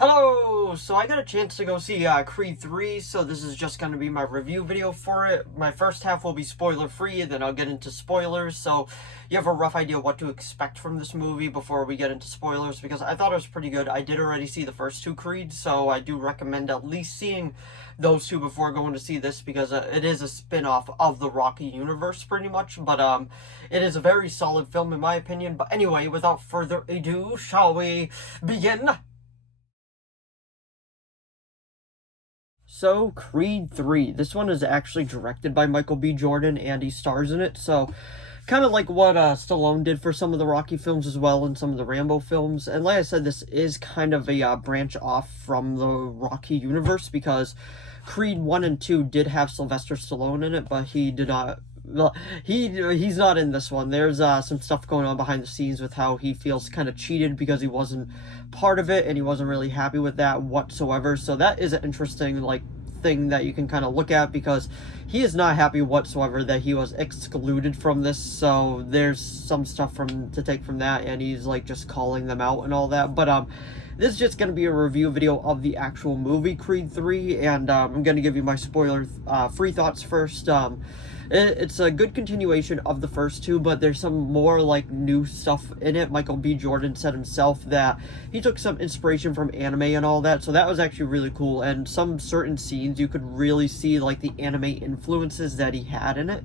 Hello! So I got a chance to go see Creed 3, so this is just going to be my review video for it. My first half will be spoiler-free, and then I'll get into spoilers, so you have a rough idea what to expect from this movie before we get into spoilers, because I thought it was pretty good. I did already see the first two Creeds, so I do recommend at least seeing those two before going to see this, because it is a spin-off of the Rocky universe, pretty much, but it is a very solid film in my opinion. But anyway, without further ado, shall we begin? So, Creed 3. This one is actually directed by Michael B. Jordan, and he stars in it, so kind of like what Stallone did for some of the Rocky films as well, and some of the Rambo films. And like I said, this is kind of a branch off from the Rocky universe, because Creed 1 and 2 did have Sylvester Stallone in it, but he did not... Well, he's not in this one. There's some stuff going on behind the scenes with how he feels kind of cheated because he wasn't part of it, and he wasn't really happy with that whatsoever. So that is an interesting thing that you can kind of look at, because he is not happy whatsoever that he was excluded from this. So there's some stuff to take from that, and he's just calling them out and all that. But this is just going to be a review video of the actual movie Creed 3, and I'm going to give you my spoiler free thoughts first. It's a good continuation of the first two, but there's some more new stuff in it. Michael B. Jordan said himself that he took some inspiration from anime and all that, so that was actually really cool. And some certain scenes you could really see the anime influences that he had in it.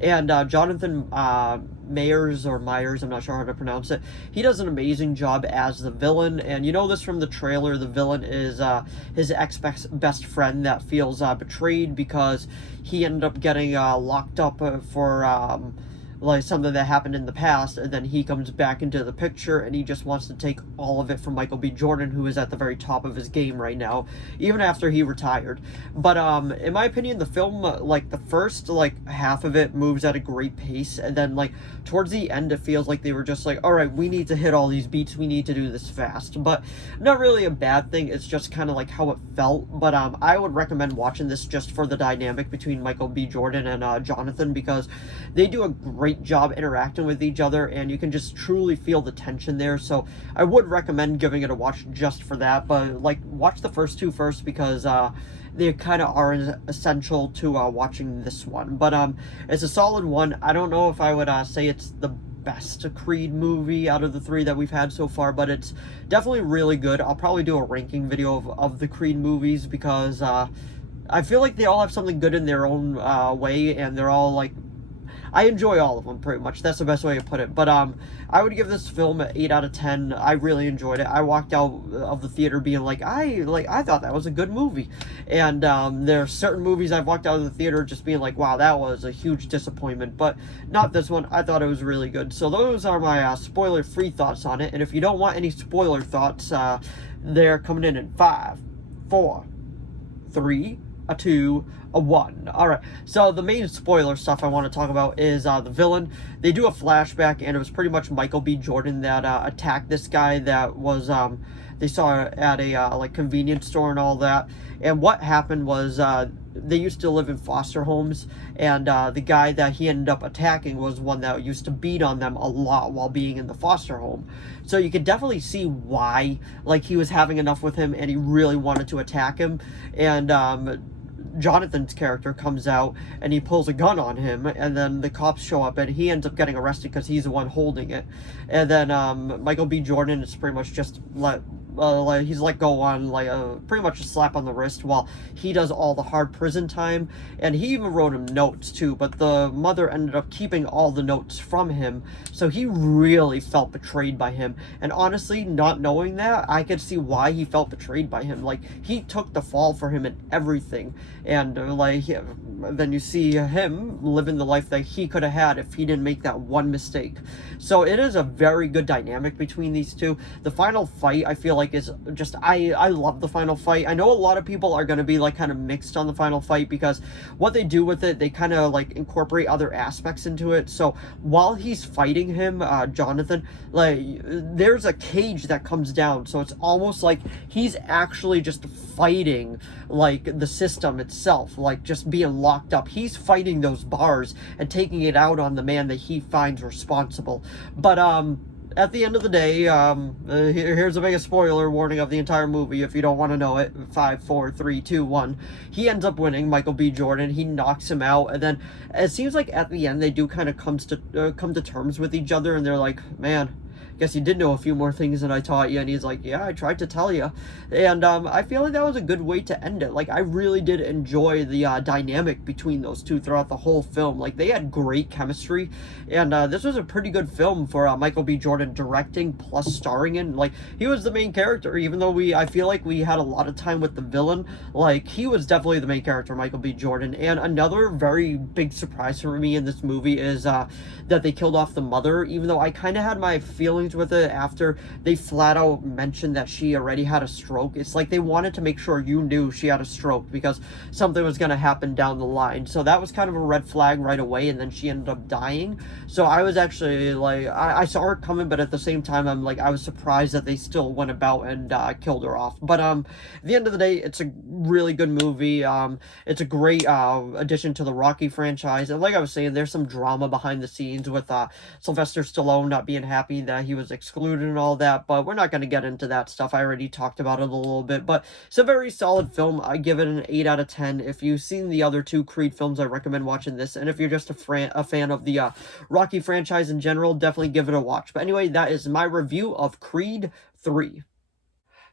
And Jonathan Myers, I'm not sure how to pronounce it, he does an amazing job as the villain. And you know this from the trailer, the villain is his ex-best friend that feels betrayed because he ended up getting locked up for something that happened in the past, and then he comes back into the picture, and he just wants to take all of it from Michael B. Jordan, who is at the very top of his game right now, even after he retired. But in my opinion, the film, the first half of it moves at a great pace, and then towards the end it feels like they were just all right, we need to hit all these beats, we need to do this fast. But not really a bad thing, it's just kind of how it felt. But I would recommend watching this just for the dynamic between Michael B. Jordan and Jonathan, because they do a great job interacting with each other, and you can just truly feel the tension there. So I would recommend giving it a watch just for that. But watch the first two first, because they kind of are essential to watching this one. But it's a solid one. I don't know if I would say it's the best Creed movie out of the three that we've had so far, but it's definitely really good. I'll probably do a ranking video of the Creed movies, because I feel like they all have something good in their own way, and they're all I enjoy all of them, pretty much. That's the best way to put it. But I would give this film an 8 out of 10. I really enjoyed it. I walked out of the theater being I thought that was a good movie. And there are certain movies I've walked out of the theater just being wow, that was a huge disappointment. But not this one. I thought it was really good. So those are my spoiler-free thoughts on it. And if you don't want any spoiler thoughts, they're coming in 5, 4, 3, a 2, a 1. Alright, so the main spoiler stuff I want to talk about is the villain. They do a flashback, and it was pretty much Michael B. Jordan that attacked this guy that was they saw at a convenience store and all that. And what happened was they used to live in foster homes, and the guy that he ended up attacking was one that used to beat on them a lot while being in the foster home. So you could definitely see why he was having enough with him, and he really wanted to attack him. And Jonathan's character comes out, and he pulls a gun on him, and then the cops show up, and he ends up getting arrested because he's the one holding it. And then Michael B. Jordan is pretty much just he's let go on pretty much a slap on the wrist, while he does all the hard prison time. And he even wrote him notes too, but the mother ended up keeping all the notes from him, so he really felt betrayed by him. And honestly, not knowing that, I could see why he felt betrayed by him. He took the fall for him and everything. And then you see him living the life that he could have had if he didn't make that one mistake. So it is a very good dynamic between these two. The final fight, I feel is just, I love the final fight. I know a lot of people are going to be kind of mixed on the final fight, because what they do with it, they kind of incorporate other aspects into it. So while he's fighting him, Jonathan, there's a cage that comes down, so it's almost like he's actually just fighting the system itself, just being locked up. He's fighting those bars and taking it out on the man that he finds responsible. But at the end of the day, here's a big spoiler warning of the entire movie if you don't want to know it. 5, 4, 3, 2, 1. He ends up winning, Michael B. Jordan. He knocks him out, and then it seems like at the end they do kind of come to terms with each other, and they're like, man, guess you did know a few more things than I taught you. And he's like, yeah, I tried to tell you. And I feel like that was a good way to end it. Like, I really did enjoy the dynamic between those two throughout the whole film. Like, they had great chemistry, and this was a pretty good film for Michael B. Jordan directing plus starring in. Like, he was the main character, even though I feel like we had a lot of time with the villain. Like, he was definitely the main character, Michael B. Jordan. And another very big surprise for me in this movie is that they killed off the mother, even though I kind of had my feelings with it after they flat out mentioned that she already had a stroke. It's like they wanted to make sure you knew she had a stroke because something was going to happen down the line. So that was kind of a red flag right away, and then she ended up dying. So I was actually like, I saw her coming, but at the same time, I was surprised that they still went about and killed her off. But at the end of the day, it's a really good movie. It's a great addition to the Rocky franchise. And like I was saying, there's some drama behind the scenes with Sylvester Stallone not being happy that he was excluded and all that, but we're not going to get into that stuff. I already talked about it a little bit, but it's a very solid film. I give it an 8 out of 10. If you've seen the other two Creed films, I recommend watching this, and if you're just a fan of the Rocky franchise in general, definitely give it a watch. But anyway, that is my review of Creed 3.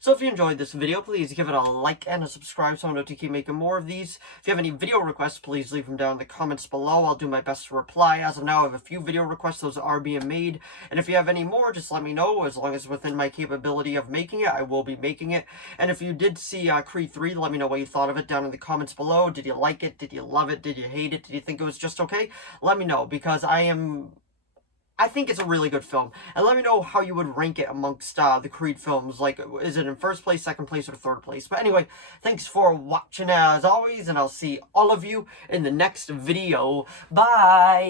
So if you enjoyed this video, please give it a like and a subscribe so I know to keep making more of these. If you have any video requests, please leave them down in the comments below. I'll do my best to reply. As of now, I have a few video requests. Those are being made. And if you have any more, just let me know. As long as within my capability of making it, I will be making it. And if you did see Creed 3, let me know what you thought of it down in the comments below. Did you like it? Did you love it? Did you hate it? Did you think it was just okay? Let me know, because I think it's a really good film. And let me know how you would rank it amongst the Creed films. Like, is it in first place, second place, or third place? But anyway, thanks for watching as always, and I'll see all of you in the next video. Bye!